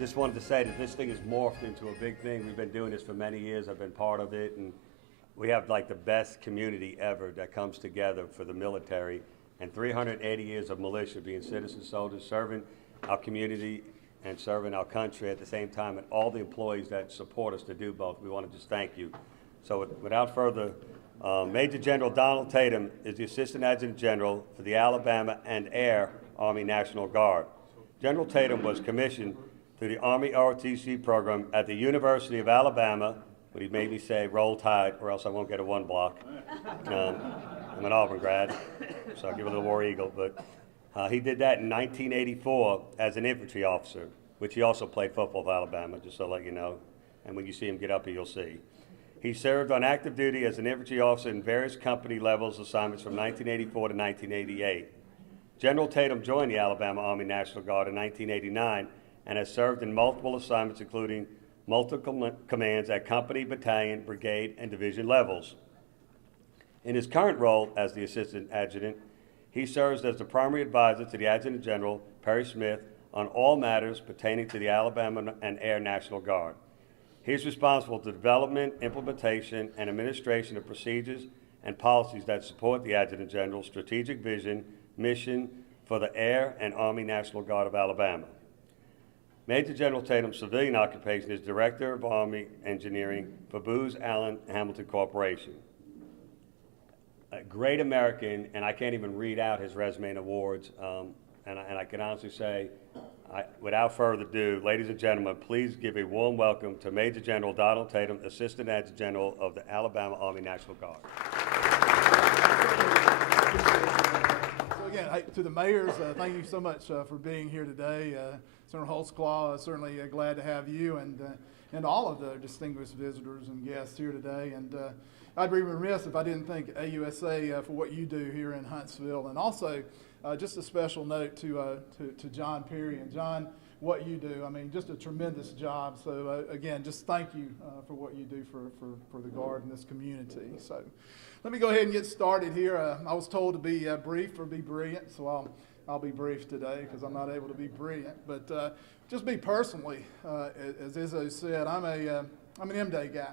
just wanted to say that this thing has morphed into a big thing. We've been doing this for many years. I've been part of it, and we have like the best community ever that comes together for the military, and 380 years of militia being citizen soldiers, serving our community and serving our country at the same time, and all the employees that support us to do both. We want to just thank you. So without further, Major General Donald Tatum is the Assistant Adjutant General for the Alabama and Air Army National Guard. General Tatum was commissioned through the Army LTC program at the University of Alabama, but he made me say roll tide or else I won't get a 1 block. I'm an Auburn grad, so I'll give it a little War Eagle, but he did that in 1984 as an infantry officer, which he also played football for Alabama, just so I'll let you know. And when you see him get up here, you'll see. He served on active duty as an infantry officer in various company levels assignments from 1984 to 1988. General Tatum joined the Alabama Army National Guard in 1989 and has served in multiple assignments, including multiple commands at company, battalion, brigade, and division levels. In his current role as the Assistant Adjutant, he serves as the primary advisor to the Adjutant General, Perry Smith, on all matters pertaining to the Alabama and Air National Guard. He is responsible for the development, implementation, and administration of procedures and policies that support the Adjutant General's strategic vision, mission for the Air and Army National Guard of Alabama. Major General Tatum's civilian occupation is Director of Army Engineering for Booz Allen Hamilton Corporation. A great American, and I can't even read out his resume and awards, and I can honestly say, without further ado, ladies and gentlemen, please give a warm welcome to Major General Donald Tatum, Assistant Adjutant General of the Alabama Army National Guard. So again, to the mayors, thank you so much for being here today. Senator Holtzclaw, certainly glad to have you and all of the distinguished visitors and guests here today. And I'd be remiss if I didn't thank AUSA for what you do here in Huntsville, and also just a special note to John Perry. And John, what you do, I mean, just a tremendous job. So again, just thank you for what you do for the Guard in this community. So let me go ahead and get started here. I was told to be brief or be brilliant, so I'll be brief today because I'm not able to be brilliant. But just me personally, as Izzo said, I'm an M-Day guy.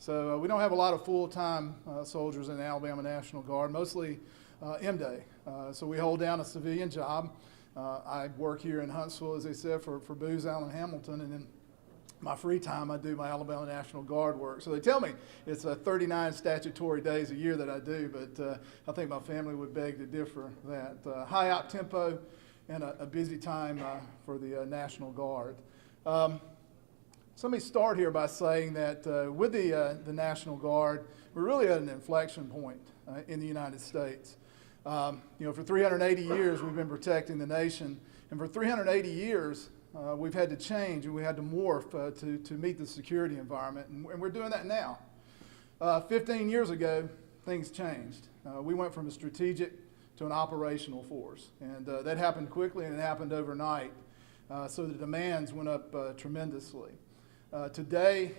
So we don't have a lot of full-time soldiers in the Alabama National Guard, mostly M-Day. So we hold down a civilian job. I work here in Huntsville, as they said, for Booz Allen Hamilton, and then my free time I do my Alabama National Guard work. So they tell me it's 39 statutory days a year that I do, but I think my family would beg to differ that. High out tempo and a busy time for the National Guard. So let me start here by saying that with the National Guard, we're really at an inflection point in the United States. For 380 years, we've been protecting the nation, and for 380 years, we've had to change and we had to morph to meet the security environment, and we're doing that now. 15 years ago, things changed. We went from a strategic to an operational force, and that happened quickly and it happened overnight, so the demands went up tremendously. Today,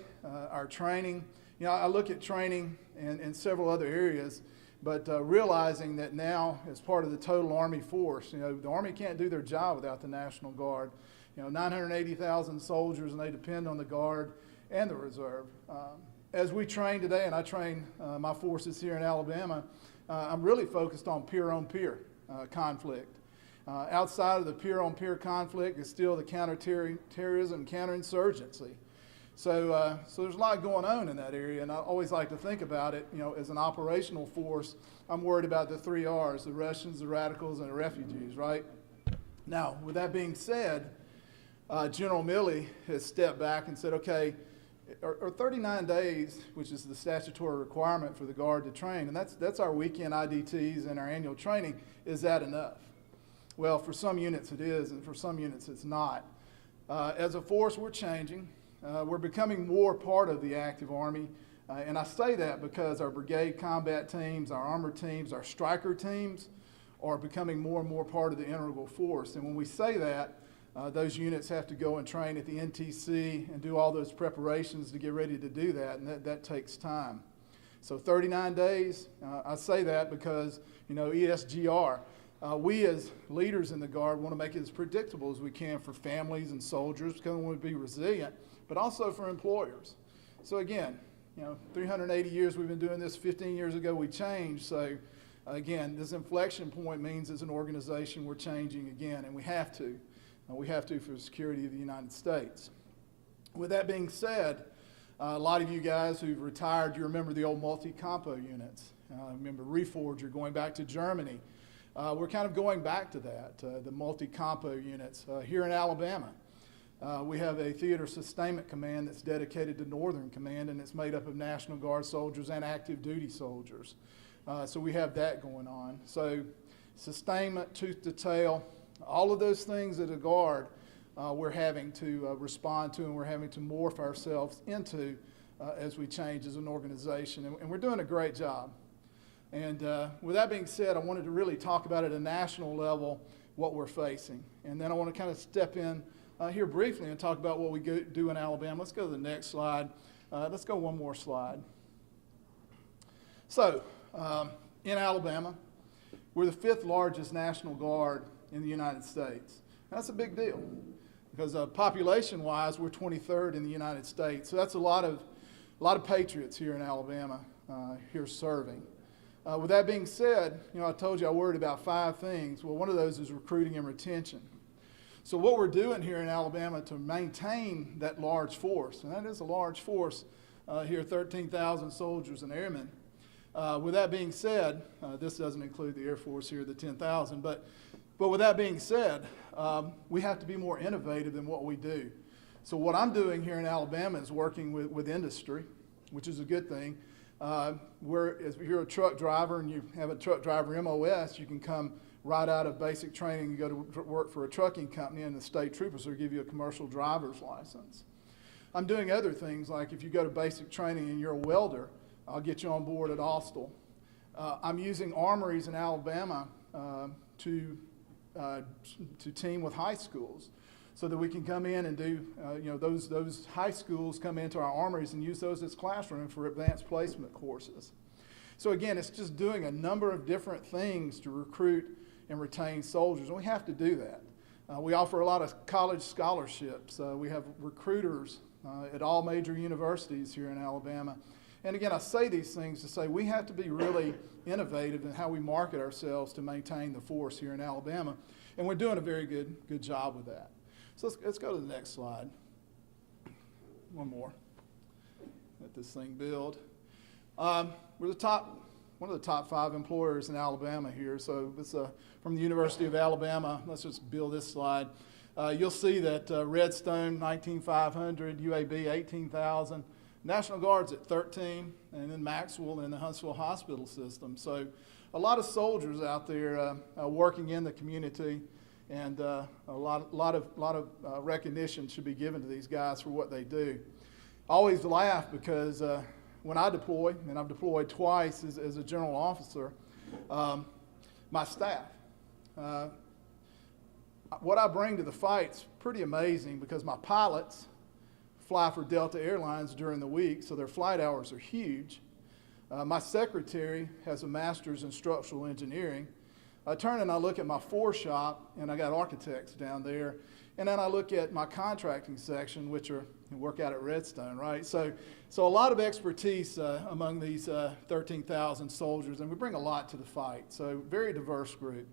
our training, I look at training in several other areas, but realizing that now, as part of the total Army force, the Army can't do their job without the National Guard. 980,000 soldiers, and they depend on the Guard and the Reserve. As we train today, and I train my forces here in Alabama, I'm really focused on peer-on-peer conflict. Outside of the peer-on-peer conflict is still the counterterrorism, counterinsurgency. So there's a lot going on in that area, and I always like to think about it, as an operational force. I'm worried about the 3 R's, the Russians, the radicals, and the refugees, right? Now, with that being said, General Milley has stepped back and said, okay, are 39 days, which is the statutory requirement for the Guard to train, and that's our weekend IDTs and our annual training, is that enough? Well, for some units it is, and for some units it's not. As a force, we're changing. We're becoming more part of the active Army, and I say that because our brigade combat teams, our armored teams, our striker teams are becoming more and more part of the integral force. And when we say that, those units have to go and train at the NTC and do all those preparations to get ready to do that, and that takes time. So 39 days, I say that because, ESGR, We as leaders in the Guard want to make it as predictable as we can for families and soldiers because we want to be resilient, but also for employers. So again, 380 years we've been doing this. 15 years ago we changed. So again, this inflection point means as an organization we're changing again, and we have to. We have to for the security of the United States. With that being said, a lot of you guys who've retired, you remember the old multi-compo units. Remember Reforger going back to Germany. We're kind of going back to that, the multi-compo units. Here in Alabama, we have a theater sustainment command that's dedicated to Northern Command, and it's made up of National Guard soldiers and active duty soldiers. So we have that going on. So sustainment, tooth to tail, all of those things at a Guard we're having to respond to, and we're having to morph ourselves into as we change as an organization. And we're doing a great job. And with that being said, I wanted to really talk about at a national level what we're facing. And then I want to kind of step in here briefly and talk about what we do in Alabama. Let's go to the next slide. Let's go one more slide. So in Alabama, we're the 5th largest National Guard in the United States. That's a big deal because population-wise, we're 23rd in the United States. So that's a lot of patriots here in Alabama here serving. With that being said, I told you I worried about 5 things. Well, one of those is recruiting and retention. So what we're doing here in Alabama to maintain that large force, and that is a large force here, 13,000 soldiers and airmen. With that being said, this doesn't include the Air Force here, the 10,000, but with that being said, we have to be more innovative in what we do. So what I'm doing here in Alabama is working with industry, which is a good thing. If you're a truck driver and you have a truck driver MOS, you can come right out of basic training and go to work for a trucking company, and the state troopers will give you a commercial driver's license. I'm doing other things, like if you go to basic training and you're a welder, I'll get you on board at Austell. I'm using armories in Alabama to team with high schools, so that we can come in and do, those high schools come into our armories and use those as classrooms for advanced placement courses. So again, it's just doing a number of different things to recruit and retain soldiers, and we have to do that. We offer a lot of college scholarships. We have recruiters at all major universities here in Alabama. And again, I say these things to say we have to be really innovative in how we market ourselves to maintain the force here in Alabama, and we're doing a very good job with that. So let's go to the next slide. One more. Let this thing build. We're one of the top 5 employers in Alabama here. So it's from the University of Alabama. Let's just build this slide. You'll see that Redstone, 19,500, UAB, 18,000. National Guard's at 13, and then Maxwell in the Huntsville Hospital System. So a lot of soldiers out there working in the community, and a lot of recognition should be given to these guys for what they do. I always laugh because when I deploy, and I've deployed twice as a general officer, my staff, what I bring to the fight's pretty amazing because my pilots fly for Delta Airlines during the week, so their flight hours are huge. My secretary has a master's in structural engineering. I turn and I look at my foreshop, and I got architects down there, and then I look at my contracting section, which work out at Redstone, right? So a lot of expertise among these 13,000 soldiers, and we bring a lot to the fight. So very diverse group.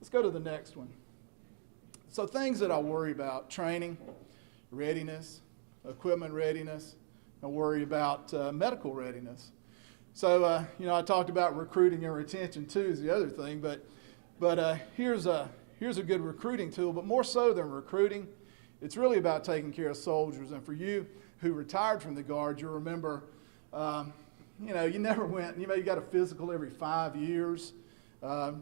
Let's go to the next one. So things that I worry about: training, readiness, equipment readiness. I worry about medical readiness. So I talked about recruiting and retention too is the other thing, but here's a good recruiting tool. But more so than recruiting, it's really about taking care of soldiers. And for you who retired from the Guard, you'll remember, you never went. You got a physical every 5 years.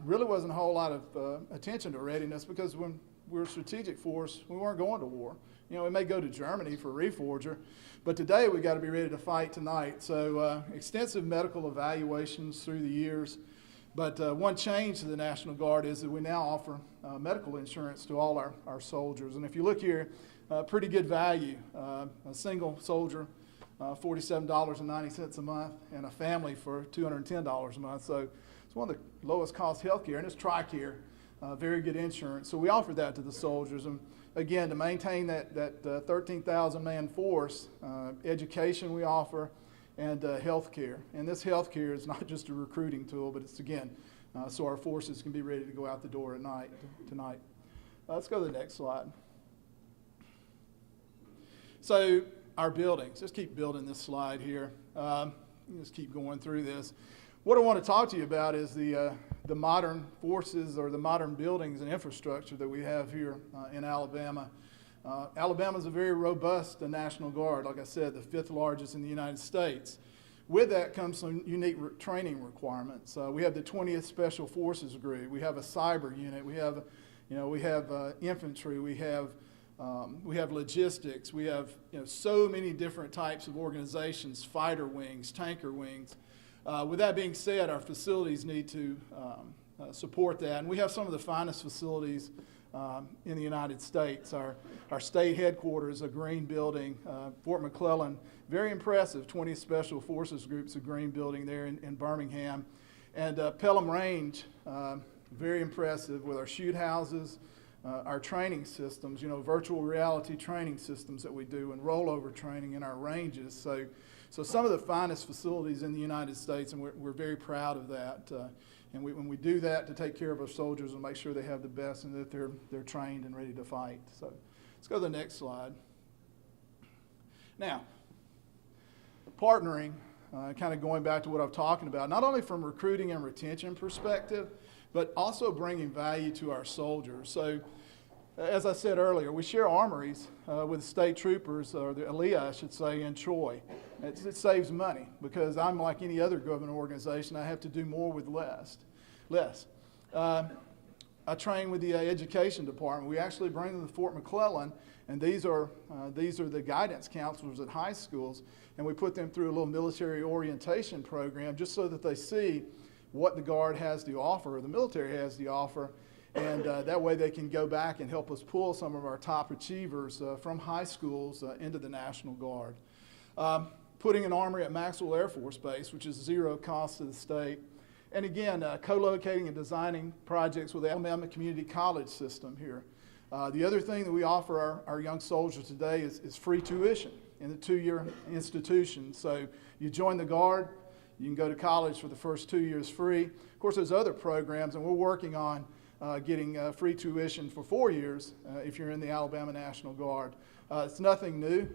Really wasn't a whole lot of attention to readiness because when we were a strategic force, we weren't going to war. We may go to Germany for Reforger, but today we got to be ready to fight tonight. So extensive medical evaluations through the years. But one change to the National Guard is that we now offer medical insurance to all our soldiers. And if you look here, pretty good value. A single soldier, $47.90 a month, and a family for $210 a month. So it's one of the lowest cost health care, and it's TRICARE. very good insurance. So we offer that to the soldiers. And again, to maintain that 13,000 man force, education we offer, and health care. And this health care is not just a recruiting tool, but it's, again, so our forces can be ready to go out the door at night tonight. Let's go to the next slide. So our buildings, just keep building this slide here. Just keep going through this. What I want to talk to you about is the modern forces or the modern buildings and infrastructure that we have here in Alabama. Alabama is a very robust National Guard, like I said, the 5th largest in the United States. With that comes some unique training requirements. We have the 20th Special Forces Group. We have a cyber unit. We have infantry. We have logistics. We have so many different types of organizations, fighter wings, tanker wings. With that being said, our facilities need to support that. And we have some of the finest facilities in the United States. Our state headquarters, a green building, Fort McClellan, very impressive, 20 Special Forces Groups, a green building there in Birmingham. And Pelham Range, very impressive with our shoot houses, our training systems, virtual reality training systems that we do, and rollover training in our ranges. So some of the finest facilities in the United States, and we're very proud of that. And when we do that to take care of our soldiers and make sure they have the best and that they're trained and ready to fight. So let's go to the next slide. Now, partnering, kind of going back to what I'm talking about, not only from recruiting and retention perspective, but also bringing value to our soldiers. So as I said earlier, we share armories with state troopers, or the ALEA, I should say, in Troy. It saves money because I'm like any other government organization. I have to do more with less. I train with the education department. We actually bring them to Fort McClellan, and these are the guidance counselors at high schools, and we put them through a little military orientation program just so that they see what the Guard has to offer, or the military has to offer, and that way they can go back and help us pull some of our top achievers from high schools into the National Guard. Putting an armory at Maxwell Air Force Base, which is zero cost to the state. And again, co-locating and designing projects with the Alabama Community College system here. The other thing that we offer our young soldiers today is free tuition in the 2-year institution. So you join the Guard, you can go to college for the first 2 years free. Of course, there's other programs, and we're working on getting free tuition for 4 years if you're in the Alabama National Guard. It's nothing new.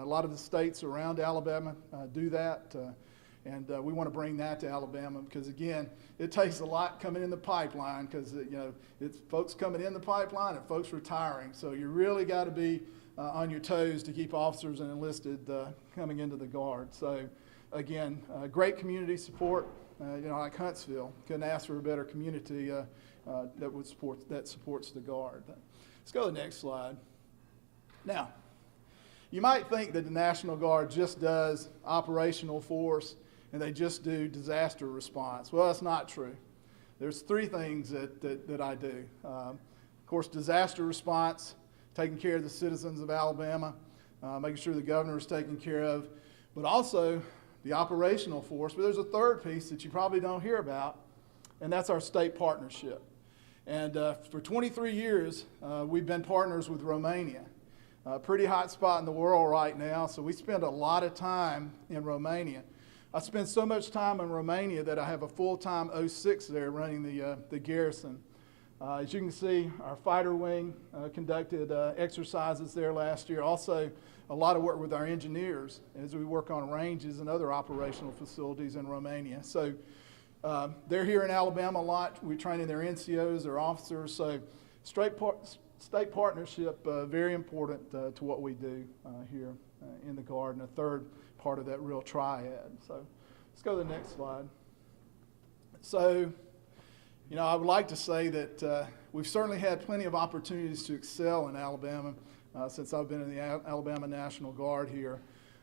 A lot of the states around Alabama do that, and we want to bring that to Alabama because, again, it takes a lot coming in the pipeline because it's folks coming in the pipeline and folks retiring. So you really got to be on your toes to keep officers and enlisted coming into the Guard. So again, great community support. Like Huntsville, couldn't ask for a better community that supports the Guard. Let's go to the next slide. Now, you might think that the National Guard just does operational force and they just do disaster response. Well, that's not true. There's 3 things that I do. Of course, disaster response, taking care of the citizens of Alabama, making sure the governor is taken care of, but also the operational force. But there's a 3rd piece that you probably don't hear about, and that's our state partnership. And for 23 years, we've been partners with Romania. Pretty hot spot in the world right now, so we spend a lot of time in Romania. I spend so much time in Romania that I have a full-time 06 there running the garrison. As you can see, our fighter wing conducted exercises there last year. Also, a lot of work with our engineers as we work on ranges and other operational facilities in Romania. So they're here in Alabama a lot. We train in their NCOs, their officers. So state partnership, very important to what we do here in the Guard, and a 3rd part of that real triad. So let's go to the next slide. So, I would like to say that we've certainly had plenty of opportunities to excel in Alabama since I've been in the Alabama National Guard here.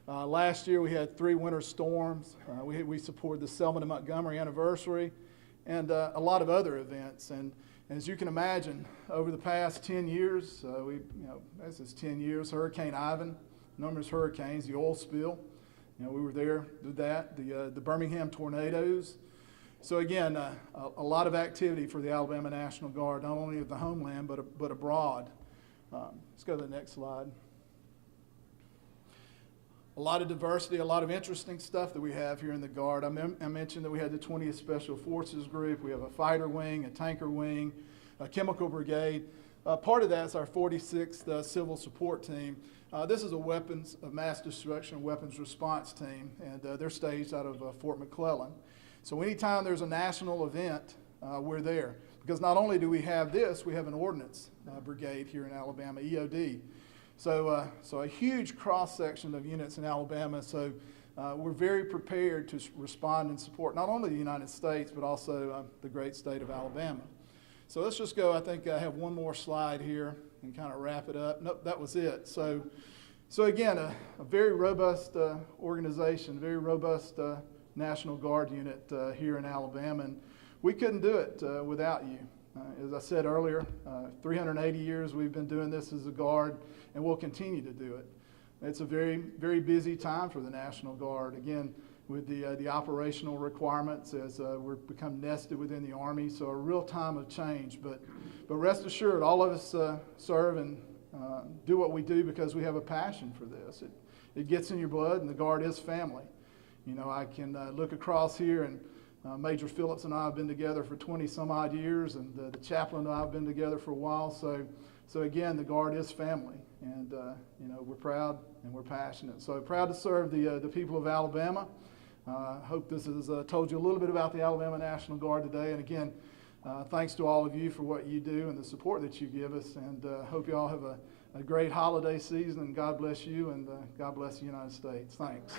Last year we had 3 winter storms. We supported the Selma to Montgomery anniversary and a lot of other events. And as you can imagine, over the past 10 years, this is 10 years, Hurricane Ivan, numerous hurricanes, the oil spill, we were there, did that, the Birmingham tornadoes, So again, a lot of activity for the Alabama National Guard, not only at the homeland, but abroad. Let's go to the next slide. A lot of diversity, a lot of interesting stuff that we have here in the Guard. I mentioned that we had the 20th Special Forces Group. We have a fighter wing, a tanker wing, a chemical brigade. Part of that is our 46th Civil Support Team. This is a weapons of mass destruction weapons response team, and they're staged out of Fort McClellan. So anytime there's a national event, we're there. Because not only do we have this, we have an ordnance brigade here in Alabama, EOD. So a huge cross-section of units in Alabama. So we're very prepared to respond and support not only the United States, but also the great state of Alabama. So let's just go, I think I have one more slide here and kind of wrap it up. Nope, that was it. So again, a very robust organization, very robust National Guard unit here in Alabama, and we couldn't do it without you. As I said earlier, 380 years we've been doing this as a Guard, and we'll continue to do it. It's a very, very busy time for the National Guard. Again, with the operational requirements as we've become nested within the Army, so a real time of change. But rest assured, all of us serve and do what we do because we have a passion for this. It gets in your blood, and the Guard is family. You know, I can look across here, and Major Phillips and I have been together for 20 some odd years, and the chaplain and I have been together for a while. So again, the Guard is family, and you know, we're proud and we're passionate. So proud to serve the people of Alabama. Hope this has told you a little bit about the Alabama National Guard today. And again, thanks to all of you for what you do and the support that you give us. And hope you all have a great holiday season. And God bless you, and God bless the United States. Thanks.